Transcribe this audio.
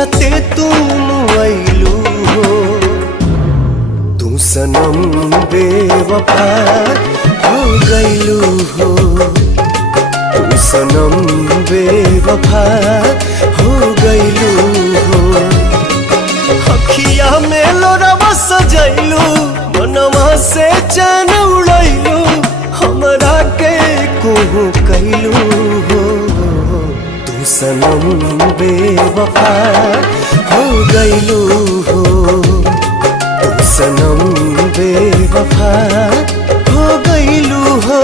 जियते तुम आइलू हो। तू सनम बेवफा हो गइलू हो। तू सनम बेवफा हो गइलू हो। अखिया में लोरवा सजैलू, मनवा से चैन उड़ैलू, हमरा के कोहू कैलू हो। तू सनम बेवफा हो गइलू हो। तू सनम बेवफा हो गइलू हो।